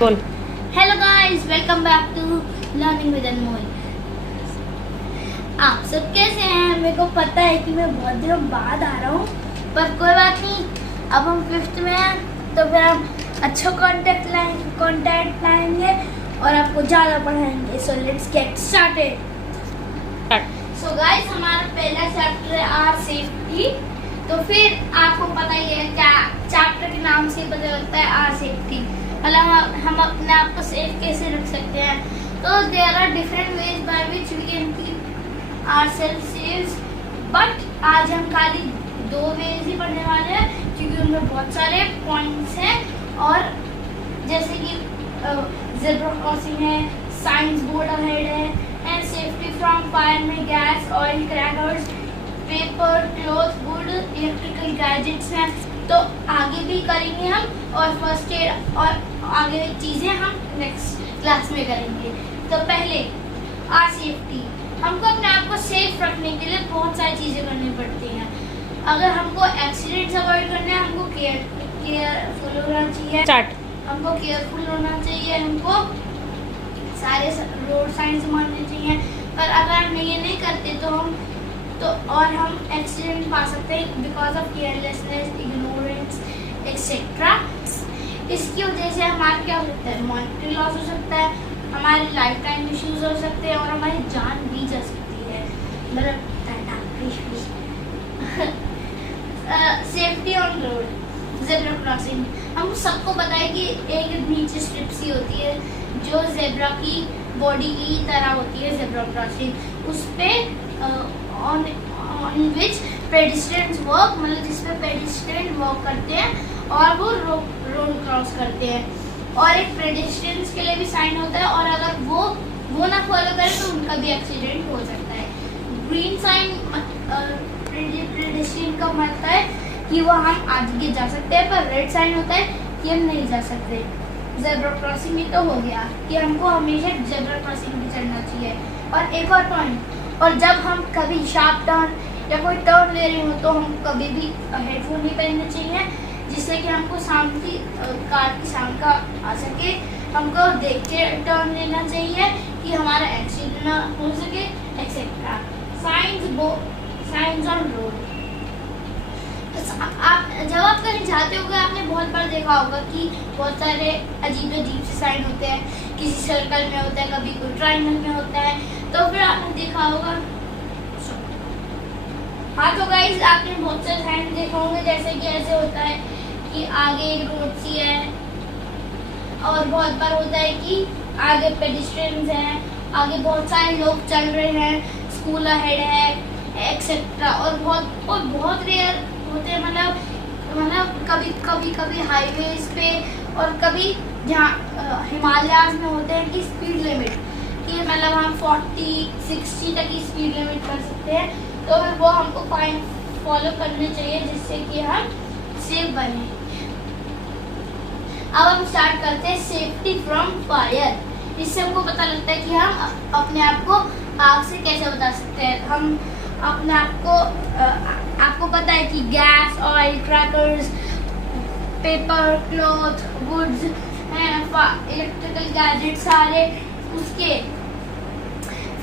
बोल। Hello guys, welcome back to learning with Anmol. आप सब कैसे हैं? मेरे को पता है कि मैं बहुत दिनों बाद आ रहा हूँ, पर कोई बात नहीं। अब हम 5th में हैं तो फिर हम अच्छा कंटेंट लाएंगे और आपको ज़्यादा पढ़ाएंगे। So let's get started. So guys, हमारा पहला चैप्टर है आर सेफ्टी। तो फिर आपको पता ही है क्या चैप्टर के नाम से पता लगता है आर सेफ्टी, मतलब हम अपने आप को सेफ कैसे रख सकते हैं। तो there are different ways by which we can keep ourselves safe, but आज हम खाली 2 वेज ही पढ़ने वाले हैं क्योंकि उनमें बहुत सारे पॉइंट्स हैं। और जैसे कि ज़ेब्रा क्रॉसिंग है, साइंस बोर्ड अहेड है, एंड सेफ्टी फ्रॉम फायर में gas, oil, crackers, paper, cloth, would, electrical gadgets हैं। तो आगे भी करेंगे हम, और फर्स्ट एड और आगे चीज़ें हम नेक्स्ट क्लास में करेंगे। तो पहले आर सेफ्टी। हमको अपने आप को सेफ रखने के लिए बहुत सारी चीज़ें करनी पड़ती हैं। अगर हमको एक्सीडेंट्स अवॉइड करने हैं, हमको केयरफुल होना चाहिए। हमको केयरफुल होना चाहिए, हमको सारे रोड साइंस मानने चाहिए। पर अगर हम ये नहीं करते तो हम एक्सीडेंट पा सकते हैं because of carelessness, ignorance etcetera. इसकी वजह से हमारा क्या हो सकता है? मॉनिटरी लॉस हो सकता है, हमारे लाइफ टाइम इश्यूज हो सकते हैं और हमारी जान भी जा सकती है। मतलब safety on road, zebra crossing. हम सबको पता है कि एक नीचे स्ट्रिप सी होती है जो ज़ेब्रा की बॉडी की तरह होती है, ज़ेब्रा क्रॉसिंग। उस पर ऑन विच पेडिस्ट्रियंस वर्क, मतलब जिसपे पेडिस्ट्रियन वर्क करते हैं और वो रोड क्रॉस करते हैं। और एक पेडिस्ट्रियंस के लिए भी साइन होता है, और अगर वो ना फॉलो करें तो उनका भी एक्सीडेंट हो सकता है। ग्रीन साइन पेडिस्ट्रियन का मतलब है कि वो हम आगे जा सकते हैं, पर रेड साइन होता है कि हम नहीं जा सकते। ज़ेब्रा क्रॉसिंग भी तो हो गया कि हमको हमेशा ज़ेब्रा क्रॉसिंग भी चलना चाहिए। और एक और पॉइंट, और जब हम कभी शार्प टर्न या कोई टर्न ले रहे हो तो हम कभी भी हेडफोन नहीं पहनने चाहिए, जिससे कि हमको साउंड की कार की साउंड का आ सके। हमको देख के टर्न लेना चाहिए कि हमारा एक्सीडेंट ना हो सके एक्सेट्रा। Science on road. जब आप कहीं जाते होगे, आपने बहुत बार देखा होगा कि बहुत सारे अजीब से साइन होते हैं। किसी सर्कल में होता है, कभी कोई ट्रायंगल में होता है। तो फिर आपने देखा होगा, हाँ तो गाइस आपने बहुत सारे साइन देखे होंगे, जैसे कि ऐसे होता है कि आगे एक रोड सी है, और बहुत बार होता है कि आगे पेडिस्ट्रियंस हैं, आगे बहुत सारे लोग चल रहे हैं, स्कूल अहेड है एक्सेट्रा। और बहुत रेयर होते हैं, मतलब कभी हाईवेज पे, और कभी जहाँ हिमालयाज में होते हैं कि स्पीड लिमिट कि मतलब हम 40-60 तक की स्पीड लिमिट कर सकते हैं। तो फिर वो हमको फॉलो करने चाहिए, जिससे कि हम सेफ बने। अब हम स्टार्ट करते हैं सेफ्टी फ्रॉम फायर। इससे हमको पता लगता है कि हम अपने आप को आग से कैसे बचा सकते हैं। हम अपने आप को आपको पता है कि gas, oil, crackers, paper, cloth, woods, electrical gadget, सारे उसके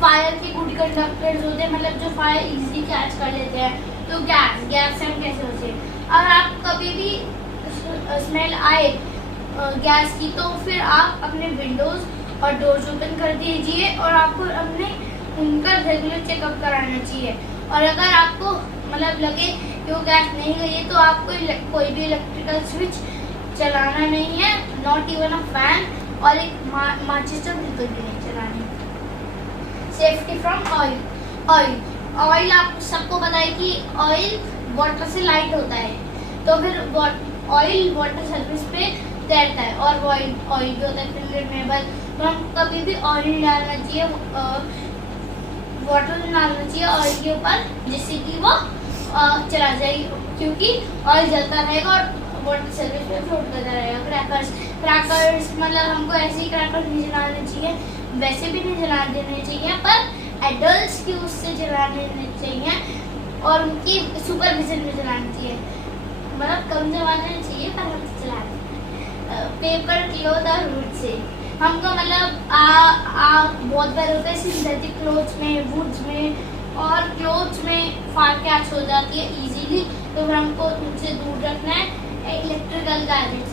फायर के गुड कंडक्टर्स होते हैं, मतलब जो फायर इजीली कैच कर लेते हैं। तो गैस से हम कैसे बचे? अगर आप कभी भी स्मेल आए गैस की, तो फिर आप अपने विंडोज और डोर्स ओपन कर दीजिए, और आपको उनका रेगुलर चेकअप कराना चाहिए। और अगर आपको मतलब लगे कि वो गैस नहीं गई है, तो आपको कोई भी इलेक्ट्रिकल स्विच चलाना नहीं है, नॉट इवन अ फैन, और एक माचिस तो बिल्कुल भी नहीं चलानी। सेफ्टी फ्रॉम ऑयल आप सबको पता है कि ऑयल वाटर से लाइट होता है, तो फिर ऑयल वाटर सरफेस पे तैरता है, और ऑयल भी होता है फ्लेमेबल। तो हम कभी भी ऑयल डालना चाहिए, वाटर डालना चाहिए ऑयल के ऊपर, जिससे कि वो चला जाए, क्योंकि ऑयल जलता रहेगा और वाटर सरफेस पे फ्लोट करता रहेगा। क्रैकर्स मतलब हमको ऐसे ही क्रैकर्स नहीं जलाने चाहिए, वैसे भी नहीं जला देने चाहिए, पर एडल्ट्स की उससे जला देने चाहिए और उनकी सुपरविजन में जलानी चाहिए। मतलब कम जलाना चाहिए, पर हम चला पेपर, क्लॉथ और वुड से। हमको मतलब बहुत बार होता है सिंथेटिक क्लोथ्स में, वुड्स में और क्लोथ्स में फाड़ कैच हो जाती है इजीली, तो फिर हमको उनसे दूर रखना है। इलेक्ट्रिकल गैजेट्स,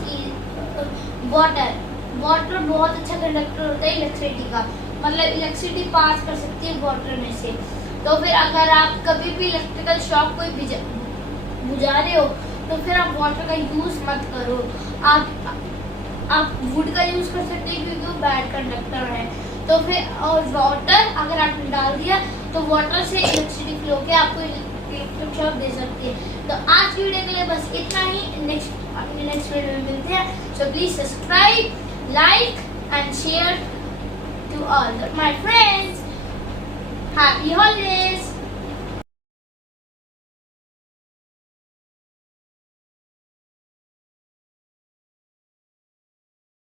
वाटर बहुत अच्छा कंडक्टर होता है इलेक्ट्रिसिटी का, मतलब इलेक्ट्रिसिटी पास कर सकती है वाटर में से। तो फिर अगर आप कभी भी इलेक्ट्रिकल शॉक कोई बुझा रहे हो तो फिर आप वाटर का यूज मत करो। आप वुड का यूज कर सकते हैं क्योंकि वो बैड कंडक्टर है। तो फिर और वाटर अगर आपने डाल दिया तो वाटर से इलेक्ट्रिसिटी फ्लो के आपको इलेक्ट्रिक शॉक दे सकती है। तो आज की वीडियो के लिए बस इतना ही। नेक्स्ट वीडियो में मिलते हैं। So please subscribe, like and share to all my friends. Happy holidays!